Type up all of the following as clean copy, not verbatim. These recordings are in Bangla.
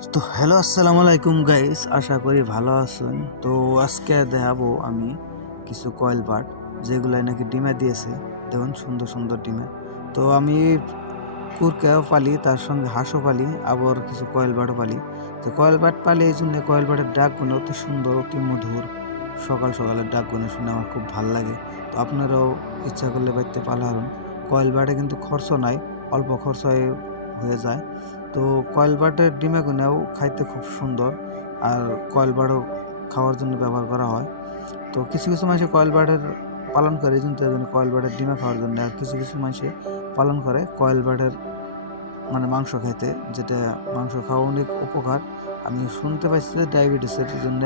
তো হ্যালো আসসালামু আলাইকুম গাইস, আশা করি ভালো আছেন। তো আজকে দেখাবো আমি কিছু কয়েল বার্ড যেগুলাই নাকি ডিমে দিয়েছে। দেখুন সুন্দর সুন্দর ডিমে। তো আমি কুরকাও পালি, তার সঙ্গে হাঁসও পালি, আবার কিছু কয়েল বার্ডও পালি। তো কয়েল বার্ড পালি এই জন্য কয়েল বার্ডের ডাকগুলো অতি সুন্দর, অতি মধুর। সকাল সকালের ডাকগুলো শুনে আমার খুব ভাল লাগে। তো আপনারাও ইচ্ছা করলে বাড়িতে পালাহারুন। কয়েল বার্ডে কিন্তু খরচ নাই, অল্প খরচায় হয়ে যায়। তো কয়েল বার্ডের ডিমেগুনেও খাইতে খুব সুন্দর, আর কয়েল বার্ডও খাওয়ার জন্য ব্যবহার করা হয়। তো কিছু কিছু মানুষে কয়েল বার্ডের পালন করে এই জন্য কয়েল বার্ডের ডিমে খাওয়ার জন্য, আর কিছু কিছু মানুষে পালন করে কয়েল বার্ডের মানে মাংস খাইতে, যেটা মাংস খাওয়া অনেক উপকার। আমি শুনতে পাইছি যে ডায়াবেটিসের জন্য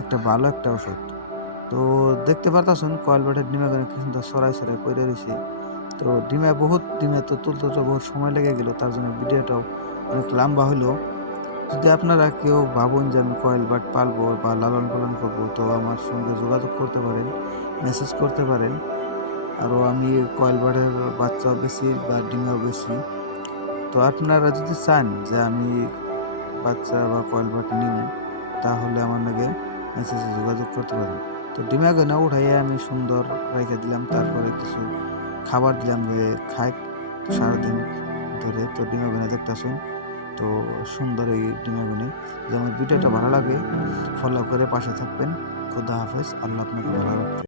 একটা ভালো একটা ওষুধ। তো দেখতে পারতাছেন কয়েল বার্ডের ডিমেগুলো কি সুন্দর ছড়াই ছড়াই পড়ে রয়েছে। তো ডিমে তো তুলতে তো বহুত সময় লেগে গেল, তার জন্য ভিডিওটাও অনেক লম্বা হইলো। যদি আপনারা কেউ ভাবুন যে আমি কয়েল বার্ড পালবো বা লালন পালন করবো, তো আমার সঙ্গে যোগাযোগ করতে পারেন, মেসেজ করতে পারেন। আরও আমি কয়েল বার্ডের বাচ্চাও বেশি বা ডিমেও বেশি। তো আপনারা যদি চান যে আমি বাচ্চা বা কয়েল বার্ড নিব, তাহলে আমার নাকি মেসেজে যোগাযোগ করতে পারেন। তো ডিমাকে না উঠাইয়া আমি সুন্দর রেখে দিলাম, তারপরে কিছু খাবার দিলাম যে খায় সারাদিন ধরে। তো ডিমাগুনে দেখতেছেন তো সুন্দর এই ডিমাগুনে। যদি আমার ভিডিওটা ভালো লাগে ফলো করে পাশে থাকবেন। খোদা হাফেজ, আল্লাহ আপনাকে ভালো রাখবে।